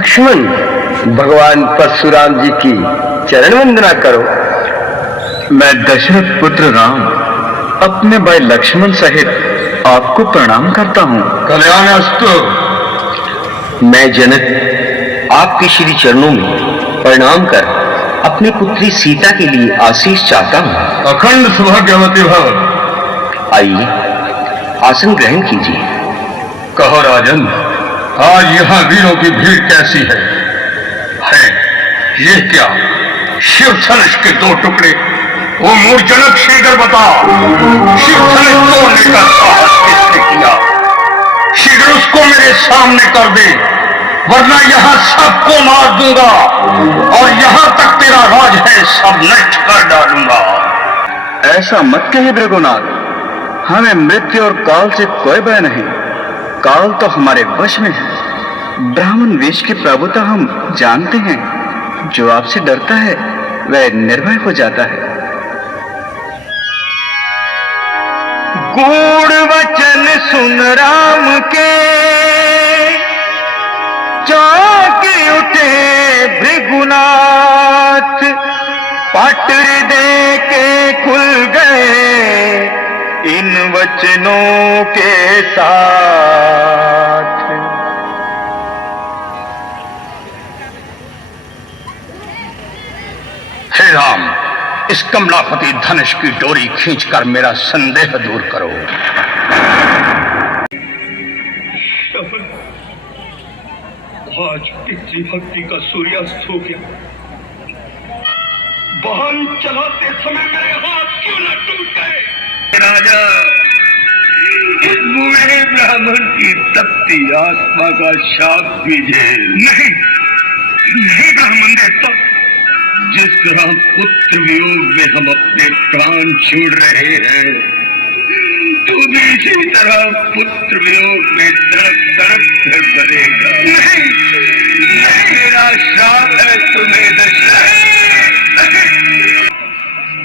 लक्ष्मण, भगवान परशुराम जी की चरण वंदना करो। मैं दशरथ पुत्र राम अपने भाई लक्ष्मण सहित आपको प्रणाम करता हूँ। कल्याणास्तु। मैं जनक आपके श्री चरणों में प्रणाम कर अपनी पुत्री सीता के लिए आशीष चाहता हूँ। अखंड सौभाग्यवती भव। आइए आसन ग्रहण कीजिए। कहो राजन, आज यहाँ वीरों की भीड़ कैसी है? ये क्या? शिव धनुष के 2 टुकड़े। वो मूर्जनक शीघ्र बता, शिव धनुष तोड़ने का साहस किसने किया? शीघ्र उसको मेरे सामने कर दे, वरना यहाँ सबको मार दूंगा और यहाँ तक तेरा राज है सब नष्ट कर डालूंगा। ऐसा मत कहे भृगुनाथ, हमें मृत्यु और काल से कोई भय नहीं। काल तो हमारे वश में है। ब्राह्मण वेश की प्रभुता हम जानते हैं। जो आपसे डरता है वह निर्भय हो जाता है। गूढ़ वचन सुन राम के चौंक उठे भृगुनाथ, पट हृदय के खुल गए इन वचनों के साथ। हे राम, इस कमलापति धनुष की डोरी खींचकर मेरा संदेह दूर करो। आज पितृभक्ति का सूर्यास्त हो गया। वाहन चलाते समय मेरे हाथ क्यों न टूट गए? राजा, इस बूढ़े ब्राह्मण की तपती आत्मा का शाप दीजिए। नहीं नहीं ब्राह्मण देवता, जिस तरह पुत्र वियोग में हम अपने प्राण छोड़ रहे हैं, तू भी इसी तरह पुत्र वियोग में तड़प तड़प कर मरेगा। नहीं नहीं, मेरा श्राप है तुम्हें दशरथ।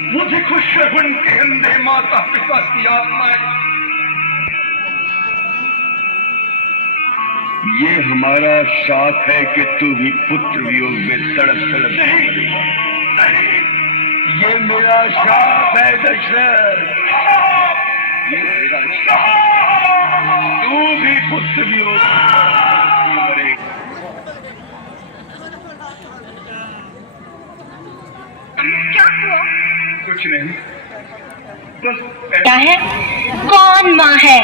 मुझे खुश है उनके अंधे माता पिता की आत्माएं। ये हमारा श्राप है कि तू भी पुत्र वियोग में तड़प तड़प। नहीं नहीं, ये मेरा श्राप है दशरथ, ये मेरा श्राप। तू भी पुत्र वियोग में मरेगा। क्या हुआ? कुछ नहीं, क्या है? कौन माँ है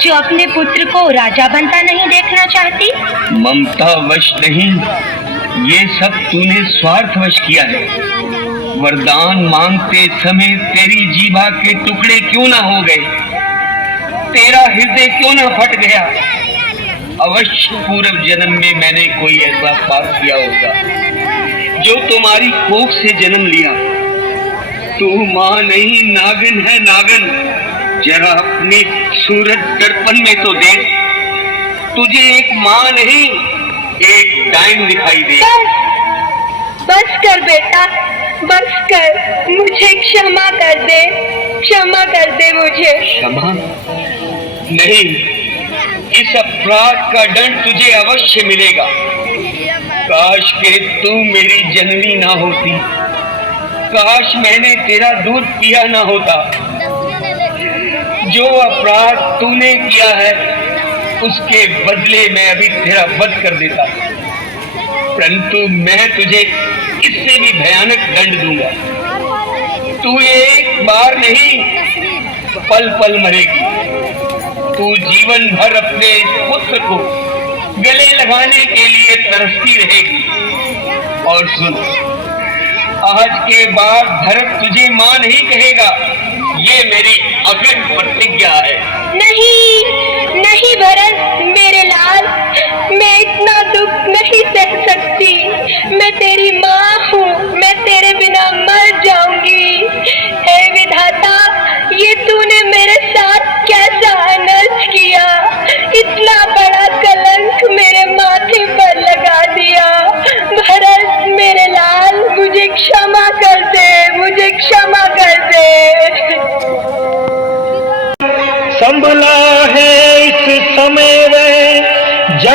जो अपने पुत्र को राजा बनता नहीं देखना चाहती? ममता वश नहीं, ये सब तूने स्वार्थवश किया है। वरदान मांगते समय तेरी जीभा के टुकड़े क्यों ना हो गए? तेरा हृदय क्यों ना फट गया? अवश्य पूर्व जन्म में मैंने कोई ऐसा पाप किया होगा जो तुम्हारी कोख से जन्म लिया। तू माँ नहीं, नागिन है नागिन। जरा अपने सूरज दर्पण में तो देख, तुझे एक माँ नहीं एक डाइन दिखाई दे। बस कर बेटा, बस कर, मुझे क्षमा कर दे, क्षमा कर दे मुझे। क्षमा नहीं, इस अपराध का दंड तुझे अवश्य मिलेगा। काश के तू मेरी जननी ना होती, काश मैंने तेरा दूध पिया ना होता। जो अपराध तूने किया है उसके बदले मैं अभी तेरा वध कर देता, परंतु मैं तुझे इससे भी भयानक दंड दूंगा। तू एक बार नहीं पल पल मरेगी। तू जीवन भर अपने पुत्र को गले लगाने के लिए तरसती रहेगी। और सुन, आज के बाद भरत तुझे मां नहीं कहेगा, ये मेरी अग्नि प्रतिज्ञा है। नहीं नहीं भरत, मेरे लाल, मैं इतना दुख नहीं सह सकती। मैं तेरी माँ हूँ, मैं तेरे बिना मर जाऊंगी। हे विधाता, ये तूने मेरे साथ कैसा अनर्थ किया? इतना बड़ा कलंक मेरे माथे पर लगा दिया। भरत मेरे लाल, मुझे क्षमा कर दे, मुझे क्षमा कर दे। संभला है इस समय वह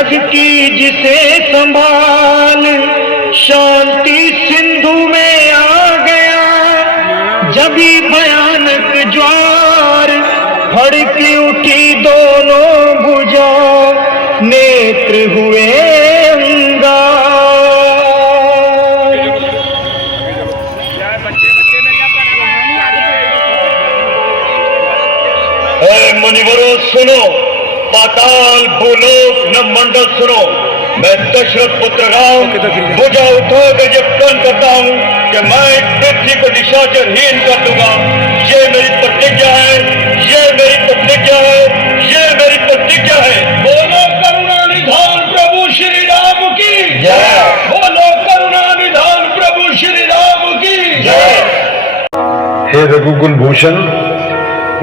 रख की जिसे संभाल शांति सिंधु में आ गया। जब ही भयानक ज्वार भड़की उठी दोनों भुजा नेत्र हुए अंगार। मुनिवरों सुनो, पाताल भूलोक न मंडल सुनो, मैं दशरथ पुत्र राम भुजा उठाकर ये प्रण करता हूँ कि मैं पृथ्वी को निशाचरहीन कर दूंगा। ये मेरी प्रतिज्ञा है, ये मेरी प्रतिज्ञा है, ये मेरी प्रतिज्ञा है। बोलो करुणा निधान प्रभु श्री राम की जय। बोलो करुणा निधान प्रभु श्री राम की जय। हे रघुकुल भूषण,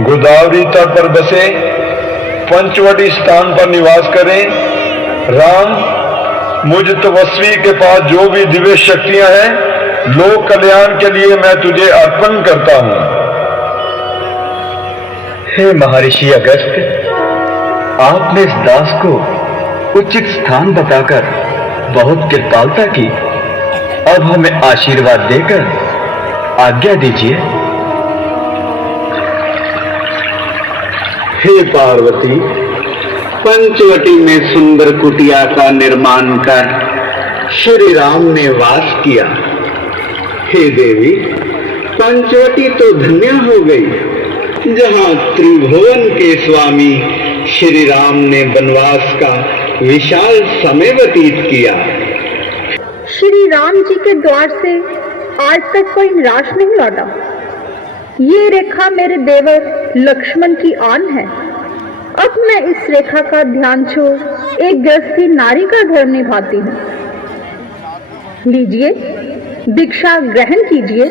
गोदावरी तट पर बसे पंचवटी स्थान पर निवास करें। राम, मुझ तपस्वी के पास जो भी दिव्य शक्तियां हैं, लोक कल्याण के लिए मैं तुझे अर्पण करता हूं। हे महर्षि अगस्त्य, आपने इस दास को उचित स्थान बताकर बहुत कृपालता की। अब हमें आशीर्वाद देकर आज्ञा दीजिए। हे पार्वती, पंचवटी में सुंदर कुटिया का निर्माण कर श्री राम ने वास किया। हे देवी, पंचवटी तो धन्य हो गई जहां त्रिभुवन के स्वामी श्री राम ने वनवास का विशाल समय व्यतीत किया। श्री राम जी के द्वार से आज तक कोई निराश नहीं लौटा। ये रेखा मेरे देवर लक्ष्मण की आन है। अब मैं इस रेखा का ध्यान छोड़ एक गृहस्थी नारी का धर्म निभाती हूँ। लीजिए, दीक्षा ग्रहण कीजिए।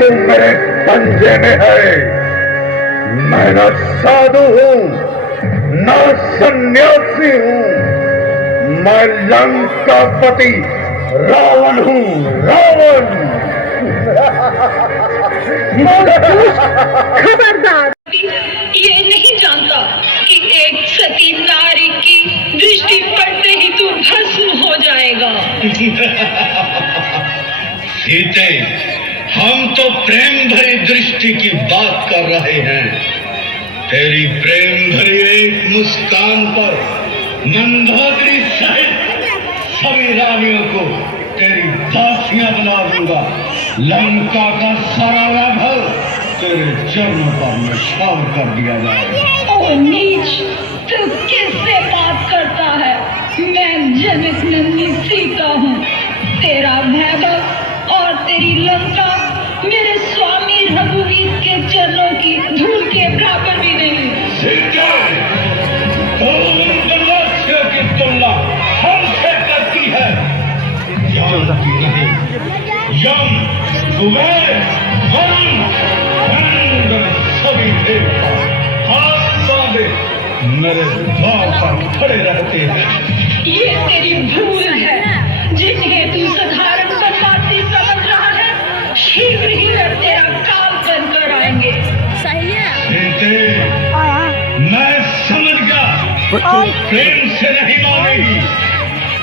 तुम मेरे पंजे में है। मैं न साधु हूं, न सन्यासी हूं, मैं लंकापति रावण हूं, रावण। खबरदार, ये नहीं जानता कि एक सती नारी की दृष्टि पड़ते ही तू भस्म हो जाएगा। सीते, हम तो प्रेम भरी दृष्टि की बात कर रहे हैं। तेरी प्रेम भरी एक मुस्कान पर मंदोदरी सहित सभी रानियों को तेरी दासियां बना दूंगा। लंका का सारा वैभव तेरे चरणों पर निछावर कर दिया जाएगा। ओ नीच, तू किससे बात करता है? मैं जनक नंदी सीता हूँ। तेरा वैभव और तेरी लंका मेरे स्वामी रघुवीर के चरणों की धूल के बराबर भी नहीं। की तुलना हमसे करती है। जानती नहीं, यम, कुबेर, वरुण, चंद्र सभी देवता हाथ बांधे मेरे द्वार पर खड़े रहते हैं। ये तेरी भूल है, जिन्हें तू साधारण संन्यासी समझ रहा है, शीघ्र ही वे तेरा काल बनकर आएंगे। मैं समझ गया, प्रेम से नहीं मानेगी।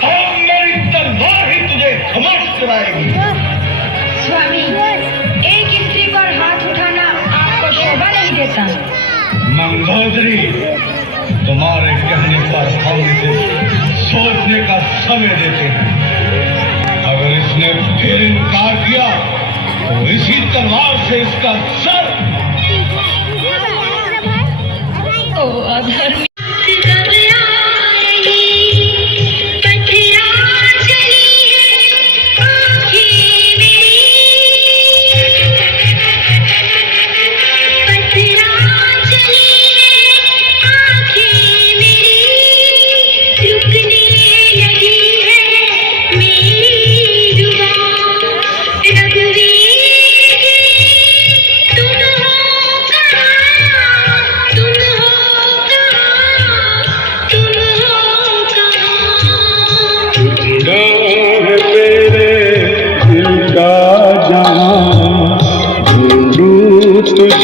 अब मेरी तलवार ही तुझे खमोश कराएगी। स्वामी, एक स्त्री पर हाथ उठाना आपको शोभा नहीं देता। मंगोदरी, तुम्हारे कहने पर हम इसे सोचने का समय देते हैं। अगर इसने फिर इनकार किया तो इसी तलवार से इसका सर। ओ अधर्मी, तुम हो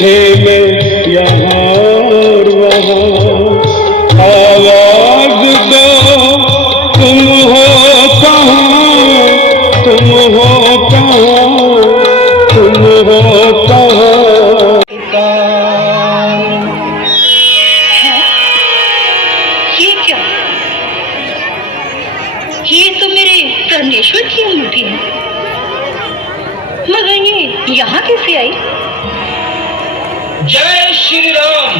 पीछे में यहाँ और वहाँ, आवाज दो तुम हो कहाँ, तुम हो कहाँ, तुम हो कहाँ। ये क्या? ये तो मेरे प्राणेश्वर की अंगूठी है, मगर ये यहाँ कैसे आई? जय श्री राम।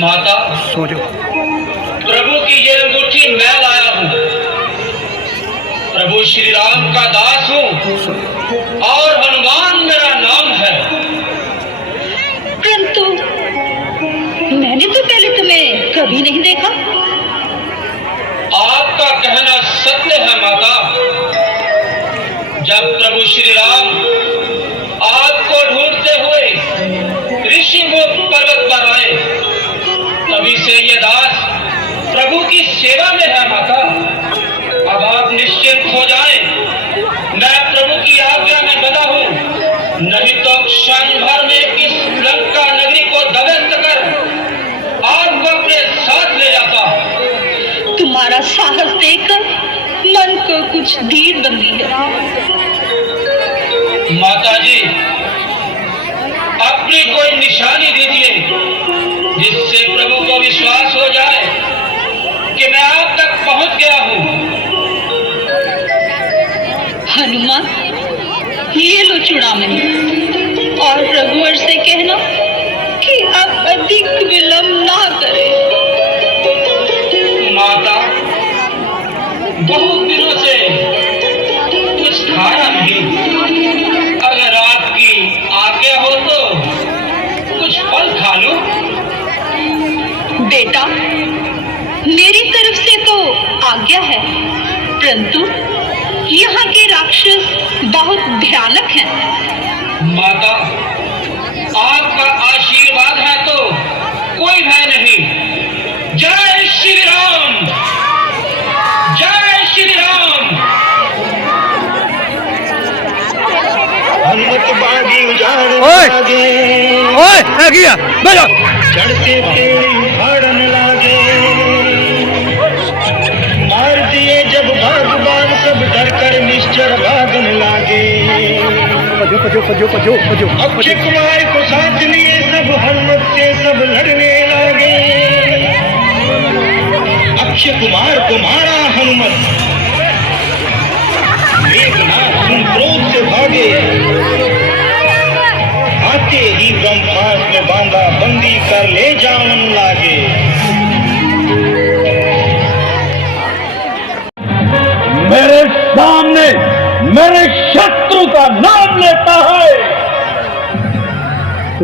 माता, प्रभु की ये अंगूठी मैं लाया हूँ। प्रभु श्री राम का दास हूँ और हनुमान मेरा नाम है। परंतु मैंने तो पहले तुम्हें कभी नहीं देखा। आपका कहना सत्य है माता। जब प्रभु श्री राम आपको ढूंढते हुए ऋषिमुख पर्वत पर आए, तभी से ये दास प्रभु की सेवा में है माता। अब आप निश्चिंत हो जाएं। मैं प्रभु की आज्ञा में बंधा हूँ, नहीं तो क्षण भर में इस लंका नगरी को ध्वस्त कर आपको अपने साथ ले जाता। तुम्हारा साहस देखकर मन को कुछ धीर बंदी है। माता जी, अपनी कोई निशानी दीजिए जिससे प्रभु को विश्वास हो जाए कि मैं आप तक पहुंच गया हूं। हनुमान, ये लो चूड़ामणि और रघुवर से कहना कि अब अधिक विलंब ना करे। माता, बहुत दिनों से कुछ खाया नहीं। अगर आपकी आज्ञा हो तो कुछ फल खा लो। बेटा, मेरी तरफ से तो आज्ञा है, परंतु यहाँ के राक्षस बहुत भयानक हैं। माता, आपका आशीर्वाद है तो कोई भय नहीं। जय श्री राम, जय श्री राम। हनुमत बागी उजाड़ने लागे, ओए गया बैठो, जड़ से पेड़ उखाड़ने लागे। मार दिए जब बागबान सब डर कर निश्चर भागने लागे। अक्षय कुमार को साथ लिए सब हनुमत से सब लड़ने लागे। अक्षय कुमार को मारा हनुमत, मेघनाथ सुन क्रोध से भागे। आते ही ब्रह्मास्त्र में बांधा बंदी कर ले जावन लागे। मेरे सामने मेरे शत्रु का नाम लेता है।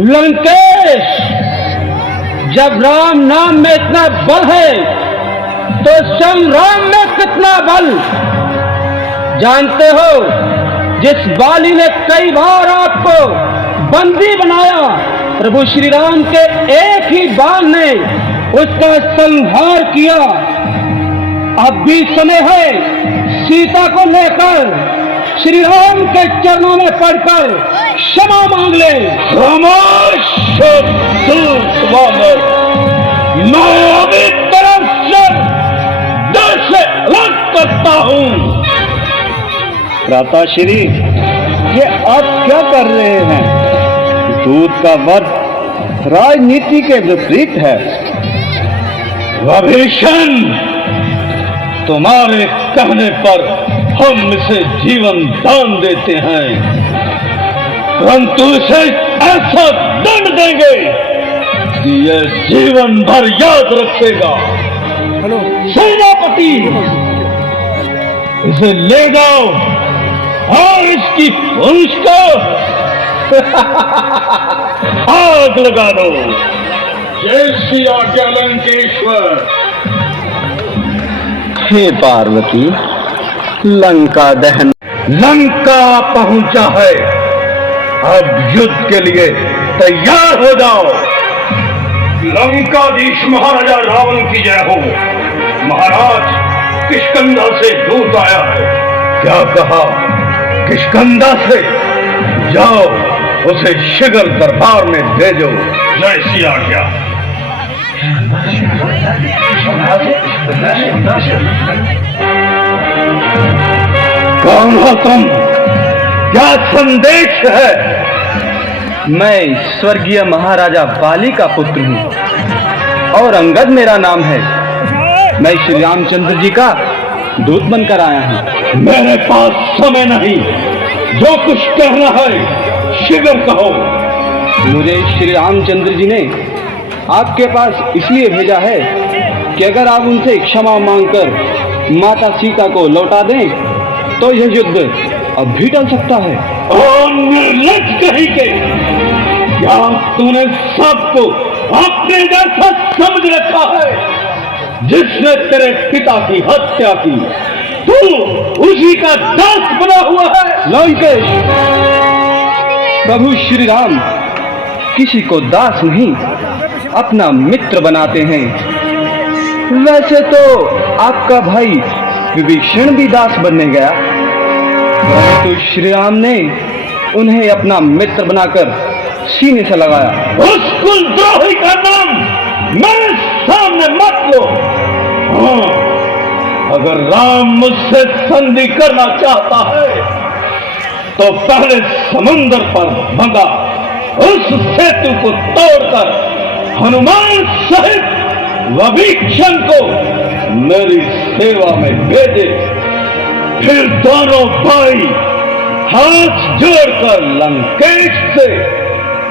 लंकेश, जब राम नाम में इतना बल है तो संग्राम में कितना बल। जानते हो, जिस बाली ने कई बार आपको बंदी बनाया, प्रभु श्री राम के एक ही बाण ने उसका संहार किया। अब भी समय है सीता को लेकर श्री राम के चरणों में पड़कर क्षमा मांग ले। मैं अभी तरफ से दिल से अलग करता हूँ। भ्राताश्री, ये आप क्या कर रहे हैं? दूत का वध राजनीति के विपरीत है। विभीषण, तुम्हारे कहने पर हम इसे जीवन दान देते हैं, परंतु इसे ऐसा दंड देंगे कि यह जीवन भर याद रखेगा। सेनापति, इसे ले जाओ और इसकी पूंछ को आग लगा दो। जय श्री आज्ञा लंकेश्वर। हे पार्वती, लंका दहन। लंका पहुंचा है, अब युद्ध के लिए तैयार हो जाओ। लंकाधीश महाराजा रावण की जय हो। महाराज, किष्किंधा से दूत आया है। क्या कहा? किष्किंधा से जाओ उसे शीघ्र दरबार में भेजो। जैसी आज्ञा। कौन हो तुम? क्या संदेश है? मैं स्वर्गीय महाराजा बाली का पुत्र हूँ और अंगद मेरा नाम है। मैं श्री रामचंद्र जी का दूत बनकर आया हूँ। मेरे पास समय नहीं, जो कुछ कहना है शीघ्र कहो। मुझे श्री रामचंद्र जी ने आपके पास इसलिए भेजा है कि अगर आप उनसे क्षमा मांगकर माता सीता को लौटा दें तो यह युद्ध अब भी टल सकता है। और निर्लज कहीं के, क्या तूने सबको अपने जैसा समझ रखा है? जिसने तेरे पिता की हत्या की तू उसी का दास बना हुआ है। लंकेश, प्रभु श्री राम किसी को दास नहीं अपना मित्र बनाते हैं। वैसे तो आपका भाई विभीषण भी दास बनने गया, परंतु श्री राम ने उन्हें अपना मित्र बनाकर सीने से लगाया। उस कुलद्रोही का नाम मेरे सामने मत लो। हाँ, अगर राम मुझसे संधि करना चाहता है तो पहले समुद्र पर बंधा उस सेतु को तोड़कर हनुमान सहित विभीषण को मेरी सेवा में भेजे। फिर दोनों भाई हाथ जोड़कर लंकेश से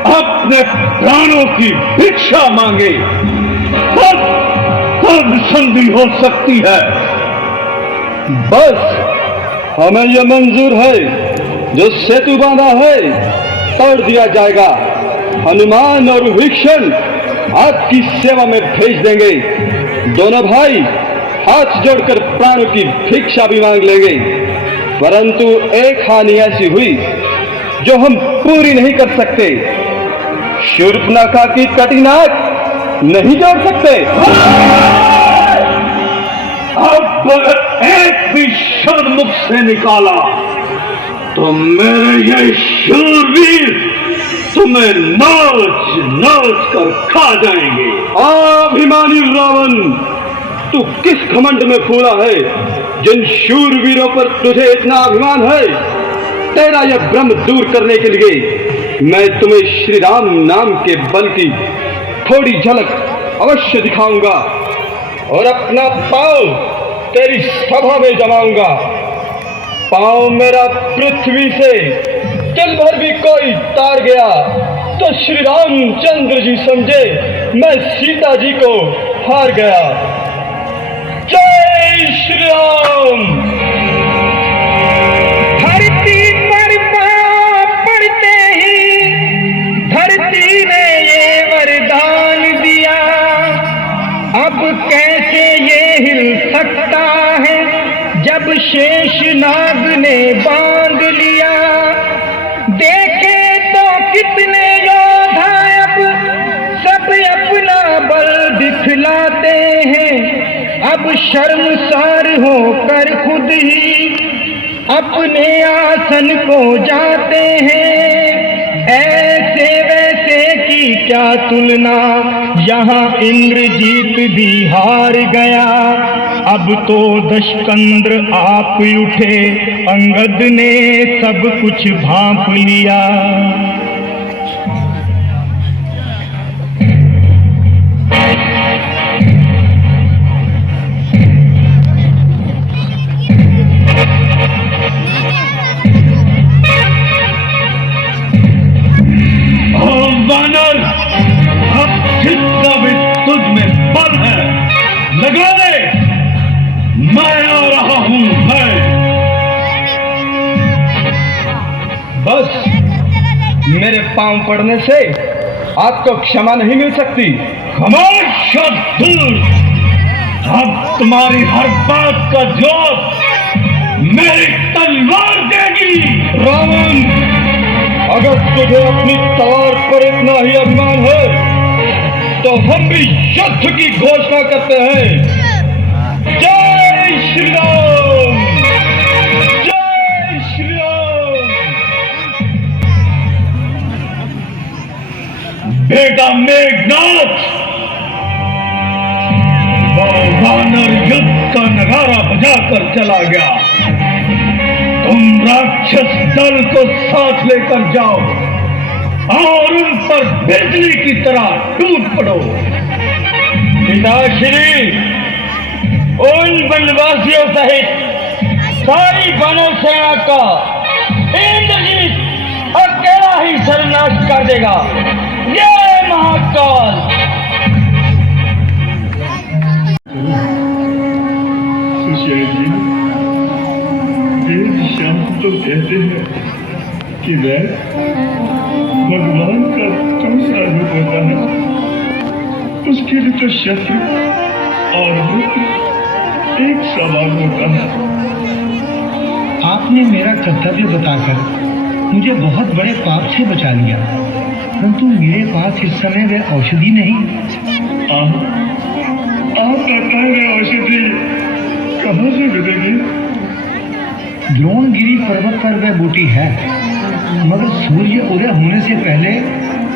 अपने प्राणों की भिक्षा मांगे, तब संधि हो सकती है। बस हमें यह मंजूर है, जो सेतु बांधा है तोड़ दिया जाएगा। हनुमान और विभीषण आपकी सेवा में भेज देंगे। दोनों भाई हाथ जोड़कर प्राणों की भिक्षा भी मांग लेंगे, परंतु एक हानि ऐसी हुई जो हम पूरी नहीं कर सकते। शूर्पणखा की कटिनाक नहीं जोड़ सकते। अब अगर एक भी शब्द मुख से निकाला तो मेरे ये शूरवीर तुम्हें नोच नोच कर खा जाएंगे। अभिमानी रावण, तू किस घमंड में फूला है जिन शूरवीरों पर तुझे इतना अभिमान है? तेरा यह भ्रम दूर करने के लिए मैं तुम्हें श्री राम नाम के बल की थोड़ी झलक अवश्य दिखाऊंगा और अपना पांव तेरी सभा में जमाऊंगा। पांव मेरा पृथ्वी से तिल भर भी कोई तार गया तो श्री रामचंद्र जी समझे मैं सीता जी को हार गया। जय श्री राम। धरती पर पाँव पड़ते ही धरती ने ये वरदान दिया, अब कैसे ये हिल सकता है जब शेषनाग ने बांध लिया। देखे तो कितने योद्धा अब सब अपना बल दिखलाते हैं, अब शर्मसार होकर खुद ही अपने आसन को जाते हैं। ऐसे वैसे की क्या तुलना, यहाँ इंद्रजीत भी हार गया। अब तो दशकंद्र आप उठे, अंगद ने सब कुछ भांप लिया। वानर, अब जितना भी तुझ में बल है लगा दे, मैं आ रहा हूं। मैं बस मेरे पांव पड़ने से आपको क्षमा नहीं मिल सकती। हमेशा दूर। अब तुम्हारी हर बात का जवाब मेरी तलवार देगी। रावण, अगर तुझे अपनी तलवार पर इतना ही अभिमान है तो हम भी युद्ध की घोषणा करते हैं। जय श्री राम, जय श्री राम। बेटा मेघनाथ, वानर युद्ध का नगारा बजाकर चला गया। तुम राक्षस दल को साथ लेकर जाओ और उन पर बिजली की तरह टूट पड़ो। पिताश्री, उन वनवासियों सहित सारी वानर सेना का इंद्रजीत अकेला ही सर्वनाश कर देगा। ये महाकाल। सुशेर जी, वेद शास्त्र तो कहते हैं कि वह भगवान का दूसरा रूप होता है। उसके लिए तो शस्त्र और मित्र एक समान होता है। आपने मेरा कर्तव्य बताकर मुझे बहुत बड़े पाप से बचा लिया, परंतु मेरे पास इस समय वह औषधि नहीं। आप बताएं वह औषधि कहाँ से मिलेगी? द्रोणगिरी पर्वत पर वह बूटी है, मगर सूर्य उदय होने से पहले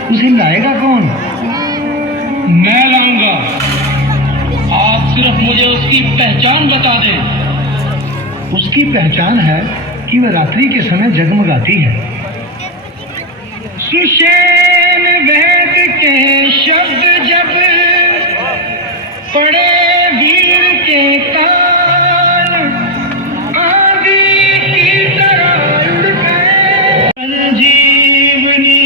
उसे लाएगा कौन? मैं लाऊंगा। आप सिर्फ मुझे उसकी पहचान बता दें। उसकी पहचान है कि वह रात्रि के समय जगमगाती है। सुषेण वेद के शब्द जब पड़े वीर के कान, आंधी की तरह उड़ गए। संजीवनी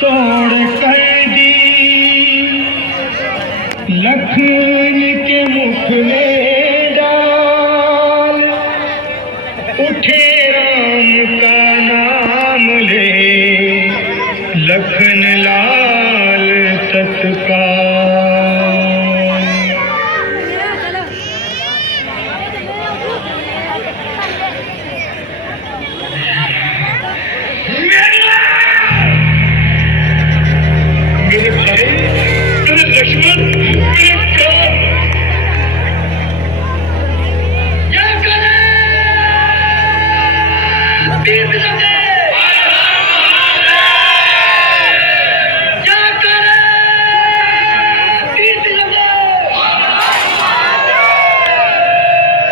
तोड़ कर दी, लखन के मुख में डाल, उठे राम का नाम ले, लखन लाल तत्काल। मेरे भाई, मेरे लक्ष्मण, मेरे प्राण, क्या करें? तीर्थ लगे। क्या करें? तीर्थ लगे।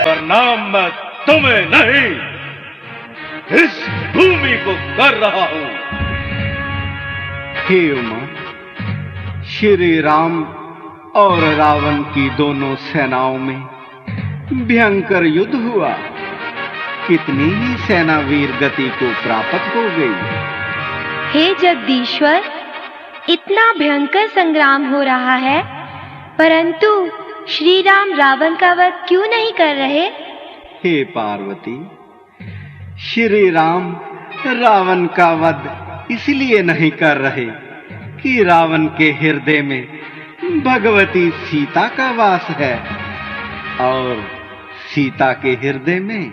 प्रणाम मैं तुम्हें नहीं, इस भूमि को कर रहा हूं। हे उमा, श्री राम और रावण की दोनों सेनाओं में भयंकर युद्ध हुआ। कितनी ही सेना वीर गति को प्राप्त हो गई। हे जगदीश्वर, इतना भयंकर संग्राम हो रहा है, परंतु श्री राम रावण का वध क्यों नहीं कर रहे? हे पार्वती, श्री राम रावण का वध इसलिए नहीं कर रहे कि रावण के हृदय में भगवती सीता का वास है, और सीता के हृदय में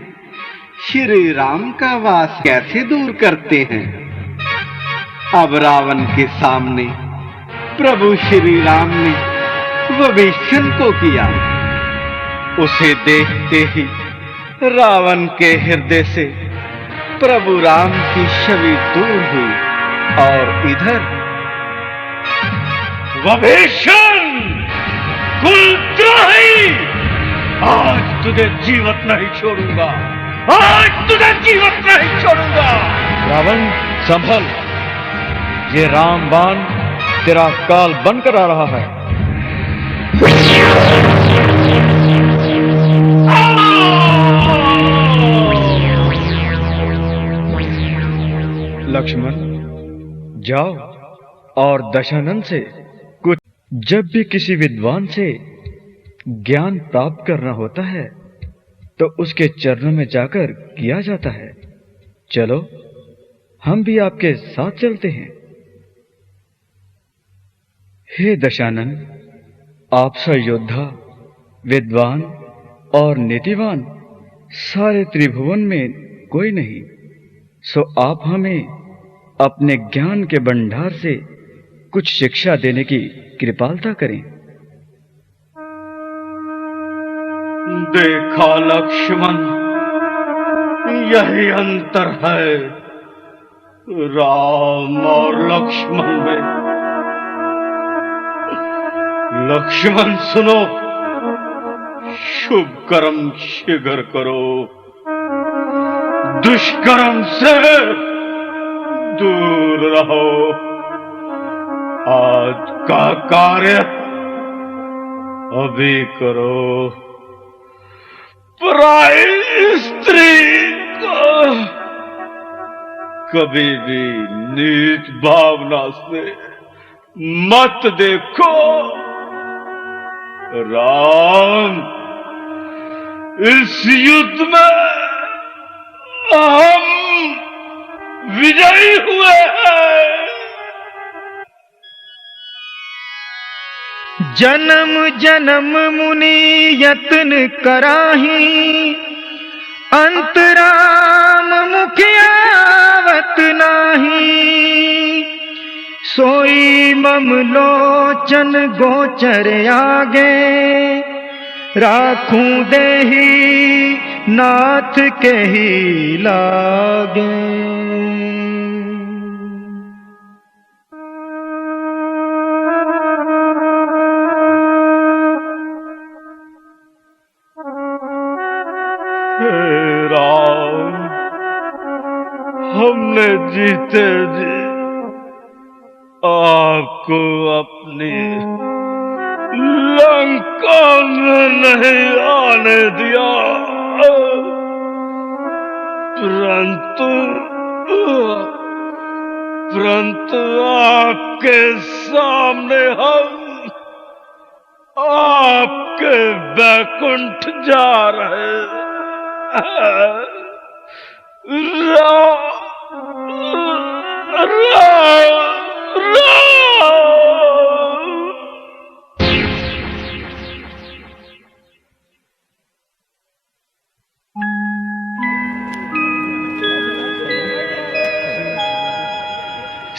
श्री राम का वास कैसे दूर करते हैं। अब रावण के सामने प्रभु श्री राम ने विभीषण को किया। उसे देखते ही रावण के हृदय से प्रभु राम की छवि दूर हुई, और इधर विभीषण, कुलद्रोही, आज तुझे जीवित नहीं छोड़ूंगा, आज तुझे जीवित नहीं छोड़ूंगा। रावण संभल, ये रामबाण तेरा काल बनकर आ रहा है। लक्ष्मण, जाओ और दशानन से कुछ। जब भी किसी विद्वान से ज्ञान प्राप्त करना होता है तो उसके चरणों में जाकर किया जाता है। चलो, हम भी आपके साथ चलते हैं। हे दशानन, आप सा योद्धा, विद्वान और नीतिवान सारे त्रिभुवन में कोई नहीं, सो आप हमें अपने ज्ञान के भंडार से कुछ शिक्षा देने की कृपालता करें। देखा लक्ष्मण, यही अंतर है राम और लक्ष्मण में। लक्ष्मण सुनो, शुभ कर्म शीघ्र करो, दुष्कर्म से दूर रहो। आज का कार्य अभी करो। पराई स्त्री को कभी भी नीच भावना से मत देखो। राम, इस युद्ध में हम विजयी हुए हैं। जन्म जन्म मुनि यत्न कराही, अंतराम मुखियावत नाही। सोई मम लोचन गोचर आगे, राखूं देही नाथ के ही लागे। राम, हमने जीते जी आपको अपनी लंका में नहीं आने दिया, परंतु आपके सामने हम आपके बैकुंठ जा रहे हैं।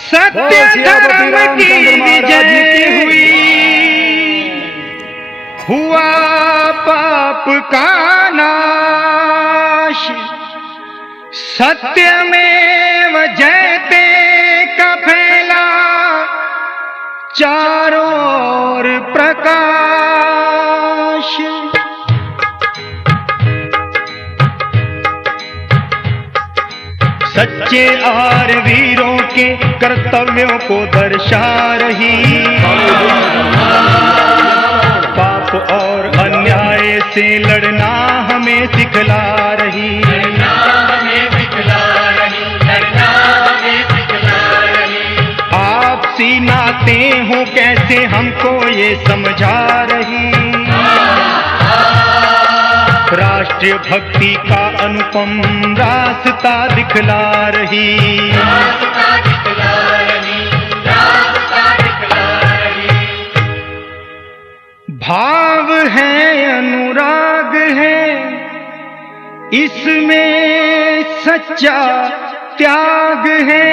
सत्य धर्म की विजय हुई, हुआ पाप का नाश। सत्यमेव जयते का फैला चारों ओर प्रकाश। सच्चे आर वीरों के कर्तव्यों को दर्शा रही, पाप और अन्याय से लड़ना हमें सिखला रही। आपसी नाते हो कैसे हमको ये समझा रही। राष्ट्रीय भक्ति का अनुपम रास्ता दिखला रही। भाव है, अनुराग है, इसमें सच्चा त्याग है।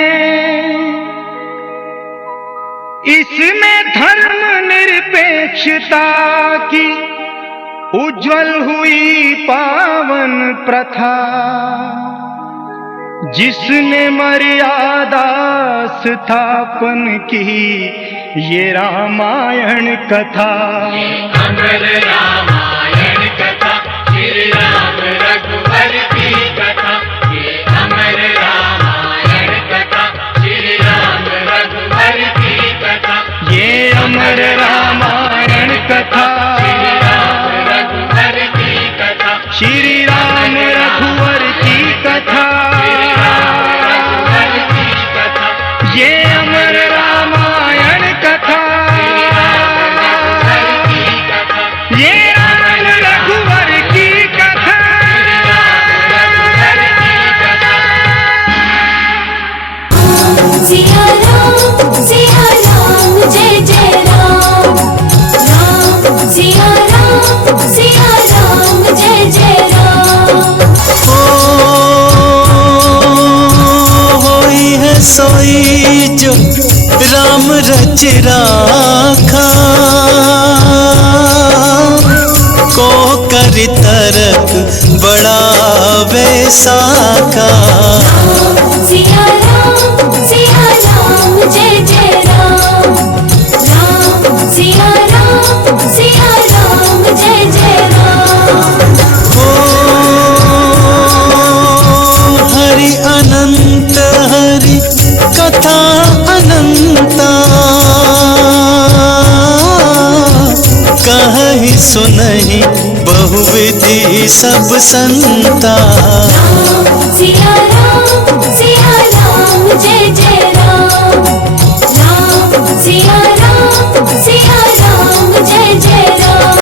इसमें धर्म निरपेक्षता की उज्जवल हुई पावन प्रथा, जिसने मर्यादा स्थापन की ये रामायण कथा। अमर रामायण कथा, श्री राम रघुवर की कथा। ये अमर रामायण कथा, श्री राम रघुवर की कथा। ये अमर रामायण कथा, श्री राम रघुवर की कथा। ये अमर रामायण कथा, ये राम रघुवर की कथा। सिया राम जय जय राम, राम सिया राम जय जय राम। होई है सोई जो राम रच राखा, को कर तरक बड़ा वैसाखा। सिया राम जय जय राम, राम सिया राम बहुविधि सब संता सिया